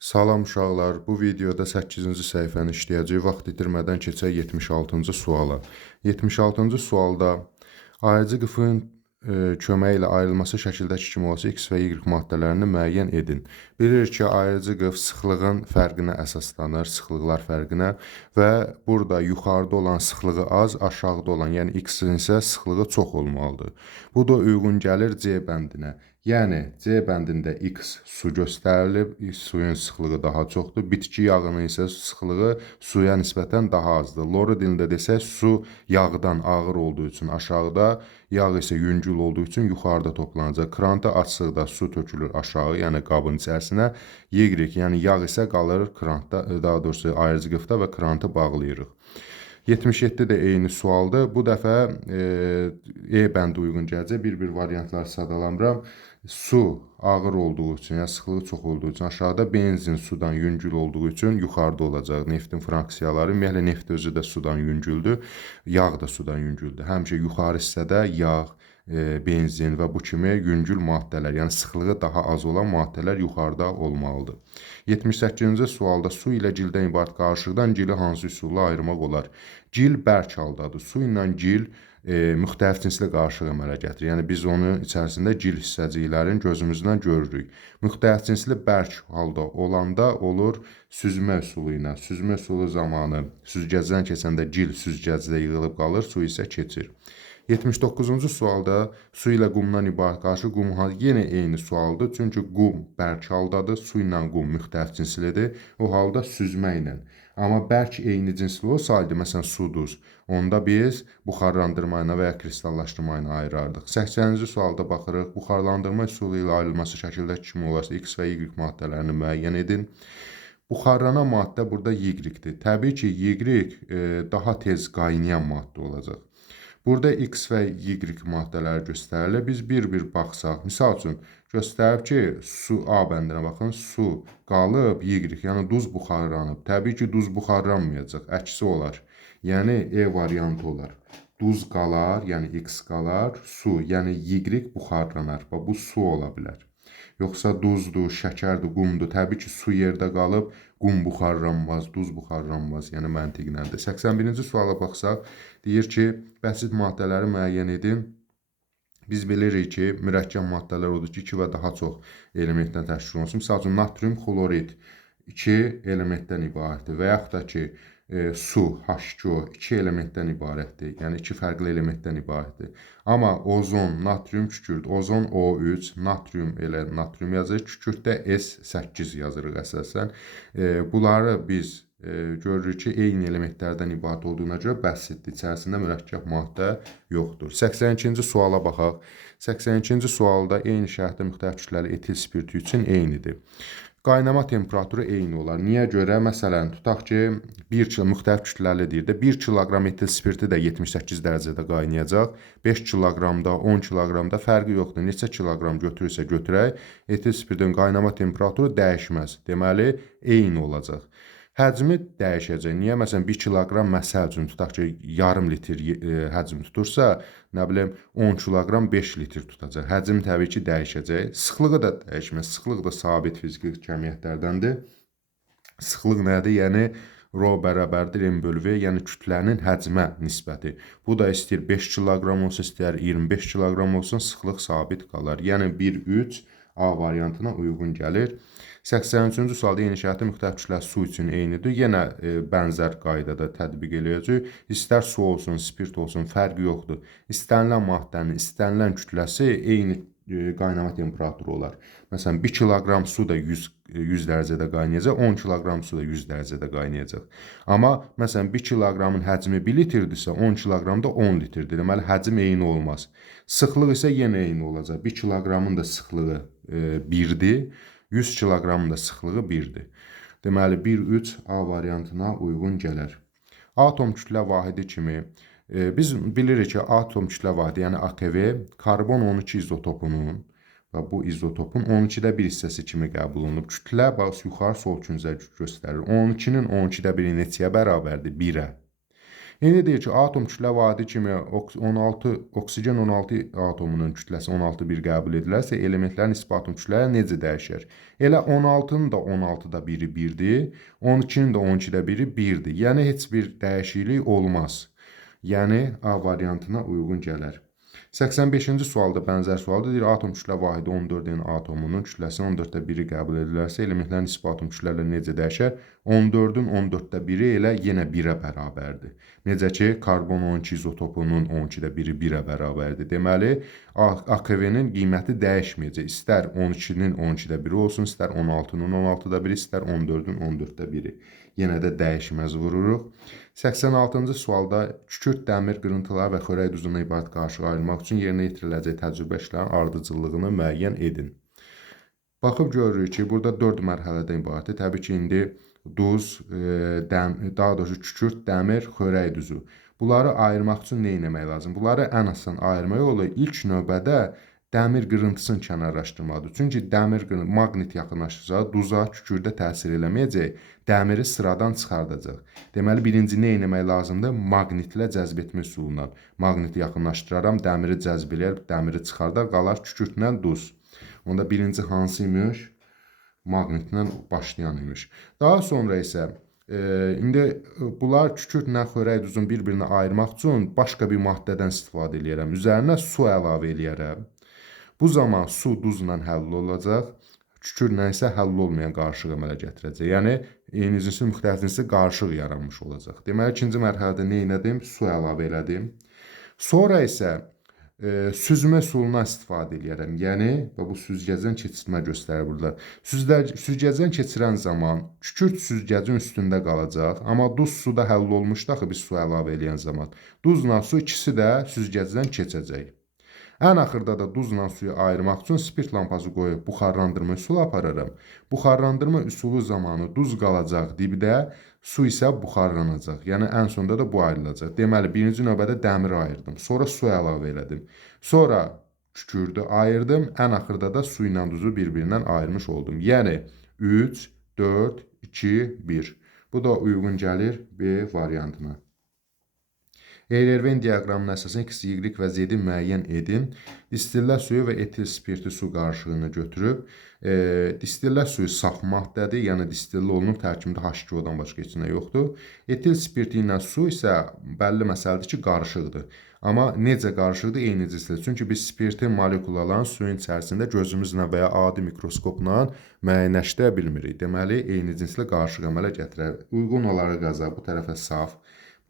Salam uşaqlar, bu videoda 8-ci səhifəni işləyəcəyik. Vaxt itirmədən keçək 76-cı suala. 76-cı sualda ayırıcı qıfın köməyi ilə ayrılması şəkildəki kimi olsa X və Y maddələrini müəyyən edin. Bilirik ki, ayırıcı qıf sıxlığın fərqinə əsaslanır, sıxlıqlar fərqinə və burada yuxarıda olan sıxlığı az, aşağıda olan, yəni X-in isə sıxlığı çox olmalıdır. Bu da uyğun gəlir C bəndinə. Yəni, C bəndində X su göstərilib, suyun sıxlığı daha çoxdur. Bitki yağının isə sıxlığı suya nisbətən daha azdır. Lori dilində desək, su yağdan ağır olduğu üçün aşağıda, yağ isə yüngül olduğu üçün yuxarıda toplanacaq. Krantı açsıqda su tökülür aşağı, yəni qabın içərisinə. Y, yəni yağ isə qalır krantda, daha doğrusu ayırıcı qıfda və krantı bağlayırıq. 77 də eyni sualdır. Bu dəfə E bəndi uyğun gələcək. Bir-bir variantları sadalamıram. Su ağır olduğu üçün, yəni sıxlığı çox olduğu üçün aşağıda, benzin sudan yüngül olduğu üçün yuxarıda olacaq. Neftin fraksiyaları, ümumiyyətlə neft özü də sudan yüngüldür, yağ da sudan yüngüldür. Həmişə yuxarı hissədə yağ, benzin və bu kimi yüngül maddələr, yəni sıxlığı daha az olan maddələr yuxarıda olmalıdır. 78-ci sualda su ilə gildən ibarət qarışıqdan gili hansı üsulla ayırmaq olar? Gil bərk haldadır. Su ilə gil müxtəlif cinsli qarışıq əmələ gətirir. Yəni biz onun içərisində gil hissəciklərin gözümüzdən görürük. Müxtəlif cinsli bərk halda olanda olur süzmə üsulu ilə. Süzmə üsulu zamanı süzgəcdən keçəndə gil süzgəcdə yığılıb qalır, su isə keçir. 79-cu sualda su ilə qumdan ibarət qarışıq, qum yenə eyni sualdır. Çünki qum bərk haldadır, su ilə qum müxtəlif cinslidir. O halda süzmə ilə. Amma bərk eyni cinsli olsaydı, məsələn su duz, onda biz buxarlandırma ilə və ya kristallaşdırma ilə ayırardıq. 80-ci sualda baxırıq, buxarlandırma üsulu ilə ayrılması şəkildəki kimi olarsa X və Y maddələrini müəyyən edin. Buxarlanan maddə burada Y-dir. Təbii ki, Y daha tez qaynayan maddə olacaq. Burada X və Y maddələri göstərilir. Biz bir-bir baxsaq, misal üçün, göstərib ki, su A bəndinə baxın, su qalıb Y, yəni duz buxarlanıb. Təbii ki, duz buxarlanmayacaq, əksi olar. Yəni E variantı olar. Duz qalar, yəni X qalar, su, yəni Y buxarlanar. Bu su ola bilər. Yoxsa duzdur, şəkərdir, qumdur. Təbii ki, su yerdə qalıb, qum buxarlanmaz, duz buxarlanmaz. Yəni məntiqləndir. 81-ci suala baxsaq, deyir ki, bəsit maddələri müəyyən edin. Biz bilirik ki, mürəkkəb maddələr odur ki, 2 və daha çox elementdən təşkil olunsun. Misal üçün, natrium klorid 2 elementdən ibarətdir və yaxud da ki, su, H2O 2 elementdən ibarətdir. Yəni 2 fərqli elementdən ibarətdir. Amma ozon, natrium kükürt, ozon O3, natrium elə natrium yazırıq, kükürtdə S8 yazırıq əsasən. Bunları biz görürük ki, eyni elementlərdən ibarət olduğuna görə bəsitdir. İçərisində mürəkkəb maddə yoxdur. 82-ci suala baxaq. 82-ci sualda eyni şərtdə müxtəlif kütləli etil spirti üçün eynidir. Qaynama temperaturu eyni olar. Niyə görə? Məsələn, tutaq ki, müxtəlif kütləlidir də 1 kiloqram etil spirti də 78 dərəcədə qaynayacaq. 5 kiloqramda, 10 kiloqramda fərqi yoxdur. Neçə kiloqram götürürsə götürək, etil spirtin qaynama temperaturu dəyişməz. Deməli, eyni olacaq. Həcmi dəyişəcək. Niyə? Məsələn, 1 kiloqram məsəl üçün, tutaq ki, yarım litr həcm tutursa, nə bilim, 10 kiloqram 5 litr tutacaq. Həcm təbii ki, dəyişəcək. Sıxlığı da dəyişməz. Sıxlıq da sabit fiziki kəmiyyətlərdəndir. Sıxlıq nədir? Yəni, rho bərabərdir M bölü V, yəni kütlənin həcmə nisbəti. Bu da istəyir 5 kiloqram olsun, istəyir 25 kiloqram olsun, sıxlıq sabit qalar. Yəni, 1-3 A variantına uyğun gəlir. 83-cü sualda eyni şərtdə müxtəlif kütləli su üçün eynidir. Yenə bənzər qaydada tətbiq eləyəcək. İstər su olsun, spirt olsun, fərqi yoxdur. İstənilən maddənin, istənilən kütləsi eyni qaynama temperaturu olar. Məsələn, 1 kiloqram su da 100 dərəcədə qaynayacaq, 10 kiloqram su da 100 dərəcədə qaynayacaq. Amma, məsələn, 1 kiloqramın həcmi 1 litrdirsə, 10 kiloqram da 10 litrdir. Deməli, həcm eyni olmaz. Sıxlıq isə yenə eyni olacaq. 1 kiloqramın da sıxlığı 1-dir. 100 kiloqramın da sıxlığı 1-dir. Deməli, 1-3 A variantına uyğun gələr. Atom kütlə vahidi kimi biz bilirik ki, atom kütlə vahidi, yəni AKV, karbon 12 izotopunun və bu izotopun 12-də 1 hissəsi kimi qəbul olunub. Kütlə, yuxarı sol küncə göstərir. 12-nin 12-də 1-i neçəyə bərabərdir? 1-ə. İndi deyir ki, atom kütlə vahidi kimi 16 oksigen 16 atomunun kütləsi 16 bir qəbul edilərsə, elementlərin nisbi atom kütlələri necə dəyişir? Elə 16-nın da 16-da biri 1-dir, 12-nin də 12-də biri 1-dir. Yəni heç bir dəyişiklik olmaz. Yəni A variantına uyğun gələr. 85-ci sualda bənzər sualda deyir, atom kütlə vahidi 14-ün atomunun kütləsinin 14-də biri qəbul edilərsə, elementlərin nisbi atom kütlələri necə dəyişər? 14-ün 14-də biri elə yenə 1-ə bərabərdir. Necə ki, karbon 12 izotopunun 12-də biri 1-ə bərabərdir. Deməli, AKV-nin qiyməti dəyişməyəcək. İstər 12-nin 12-də biri olsun, istər 16-nın 16-da biri, istər 14-ün 14-də biri. Yenə də dəyişməz vururuq. 86-cı sualda kükürt, dəmir, qırıntılar və xörək duzundan ibarət qarışıq ayırmaq üçün yerinə yetiriləcək təcrübə işlərinin ardıcıllığını müəyyən edin. Baxıb görürük ki, burada 4 mərhələdən ibarətdir. Təbii ki, indi duz, daha doğrusu kükürt, dəmir, xörək duzu. Bunları ayırmaq üçün nə etmək lazım? Bunları ən asan ayırma yolu ilk növbədə dəmir qırıntısını kənarlaşdırmalıdır. Çünki dəmir maqnit yaxınlaşdırsa, duza, kükürdə təsir eləməyəcək, dəmiri sıradan çıxardacaq. Deməli, birinci nə etmək lazımdır? Maqnitlə cəzb etmə üsulundan. Maqniti yaxınlaşdıraram, dəmiri cəzb eləyər, dəmiri çıxardar, qalar kükürtlə duz. Onda birinci hansı imiş? Maqnitlə başlayan imiş. Daha sonra isə indi bunlar kükürtlə xörək duzun bir-birini ayırmaq üçün başqa bir maddədən istifadə eləyərəm. Üzərinə su əlavə eləyərəm. Bu zaman su duzla həll olacaq, kükürlə isə həll olmayan qarışıq əmələ gətirəcək. Yəni, eyni cinsin müxtəlif cinsi qarışıq yaranmış olacaq. Deməli, ikinci mərhələdə nə etdim? Su əlavə elədim. Sonra isə süzmə üsulundan istifadə edərəm. Yəni, bu süzgəcdən keçirmə göstərir burada. Süzgəcdən keçirən zaman kükürt süzgəcin üstündə qalacaq, amma duz suda həll olmuşdu axı biz su əlavə eləyən zaman. Duzla su ikisi də süzgəcdən keçəcək. Ən axırda da duzla suyu ayırmaq üçün spirt lampası qoyub buxarlandırma üsulu apararam. Buxarlandırma üsulu zamanı duz qalacaq dibdə, su isə buxarlanacaq. Yəni ən sonunda da bu ayrılacaq. Deməli, birinci növbədə dəmiri ayırdım, sonra su əlavə elədim. Sonra kükürdü ayırdım, ən axırda da su ilə duzu bir-birindən ayırmış oldum. Yəni 3, 4, 2, 1. Bu da uyğun gəlir B variantına. Eylerven diaqramına əsasən X, Y və Z-i müəyyən edin. Distillə suyu və etil spirti su qarışığını götürüb, distillə suyu saf maddədir, yəni distillə olunub, tərkibində H2O-dan başqa heç nə yoxdur. Etil spirti ilə su isə bəlli məsələdir ki, qarışıqdır. Amma necə qarışıqdır? Eyni cinsli. Çünki biz spirtin molekulalarını suyun içərisində gözümüzlə və ya adi mikroskopla müəyyənləşdirə bilmirik. Deməli, eyni cinsli qarışıq əmələ gətirər. Uyğun olaraq qaza bu tərəfə saf,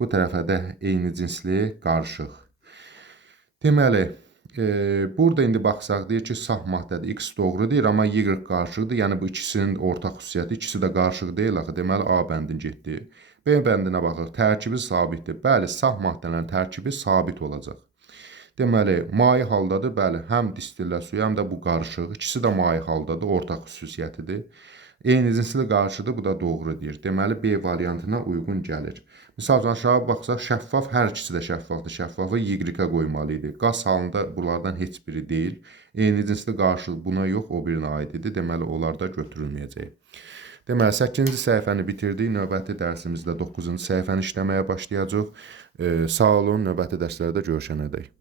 bu tərəfə də eyni cinsli qarışıq. Deməli, burada indi baxsaq deyir ki, saf maddədir, X doğru deyir, amma Y qarışıqdır. Yəni, bu ikisinin ortaq xüsusiyyəti, ikisi də qarışıq deyil axı. Deməli, A bəndin getdi. B bəndinə baxıq, tərkibi sabitdir. Bəli, saf maddələrin tərkibi sabit olacaq. Deməli, maye haldadır, bəli, həm distillə suyu, həm də bu qarışıq. İkisi də maye haldadır, ortaq xüsusiyyətidir. Eyni cinsli qarşıdır, bu da doğru deyir. Deməli, B variantına uyğun gəlir. Misal üçün, aşağı baxsaq, şəffaf, hər ikisi də şəffafdır. Şəffafı Y-ə qoymalı idi. Qaz halında bunlardan heç biri deyil. Eyni cinsli qarşılıq buna yox, o birinə aid idi. Deməli, onlar da götürülməyəcək. Deməli, 8-ci səhifəni bitirdik. Növbəti dərsimizdə 9-cu səhifəni işləməyə başlayacaq. Sağ olun, növbəti dərslərdə görüşənədək.